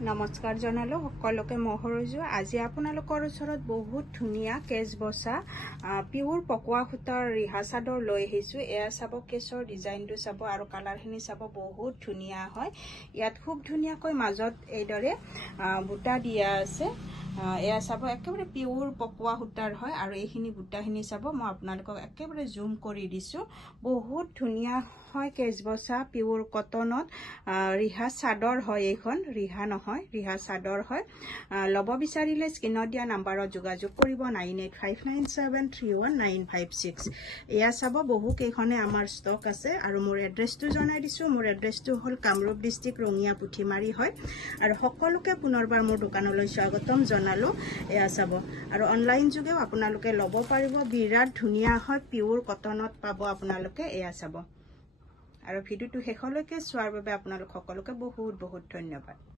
নমস্কাৰ জনালো সকলোকে মহৰজু আজি আপোনালোকৰ ওচৰত বহুত ধুনীয়া কেজ বসা পিওৰ পকোৱা সূতাৰ ৰিহা চাদৰ লৈ আহিছো এয়া চাব কেছৰ ডিজাইনটো চাব আৰু কালাৰখিনি চাব বহুত ধুনীয়া হয় ইয়াত খুব ধুনীয়াকৈ মাজত এইদৰে বুটা দিয়া আছে এয়া চাব একেবাৰে পিওৰ পকোৱা সূতাৰ হয় আৰু এইখিনি বুটাখিনি চাব মই আপোনালোকক একেবাৰে জুম কৰি দিছো বহুত ধুনীয়া হয় কেজ বসা পিওৰ কটনত ৰিহা চাদৰ হয় এইখন ৰিহা নহয় ৰিহা চাদৰ হয় লব বিচাৰিলে স্ক্ৰিনত দিয়া নম্বৰত যোগাযোগ কৰিব 9859731956 এয়া চাব বহু কেইখনে আমাৰ ষ্টক আছে আৰু মোৰ এড্ৰেছটো জনাই দিছো মোৰ এড্ৰেছটো হল কামৰূপ ডিস্ট্ৰিক্ট ৰঙিয়া পুঠিমাৰী হয় আৰু সকলোকে পুনৰবাৰ মোৰ দোকানলৈ স্বাগতম জনালো এয়া চাব আৰু অনলাইন যোগেও আপোনালোকে লব পাৰিব বিৰাট ধুনীয়া হয় পিওৰ কটনত পাব আপোনালোকে এয়া চাব আৰু ভিডিওটো শেষলৈকে চোৱাৰ বাবে আপোনালোক সকলোকে বহুত বহুত ধন্যবাদ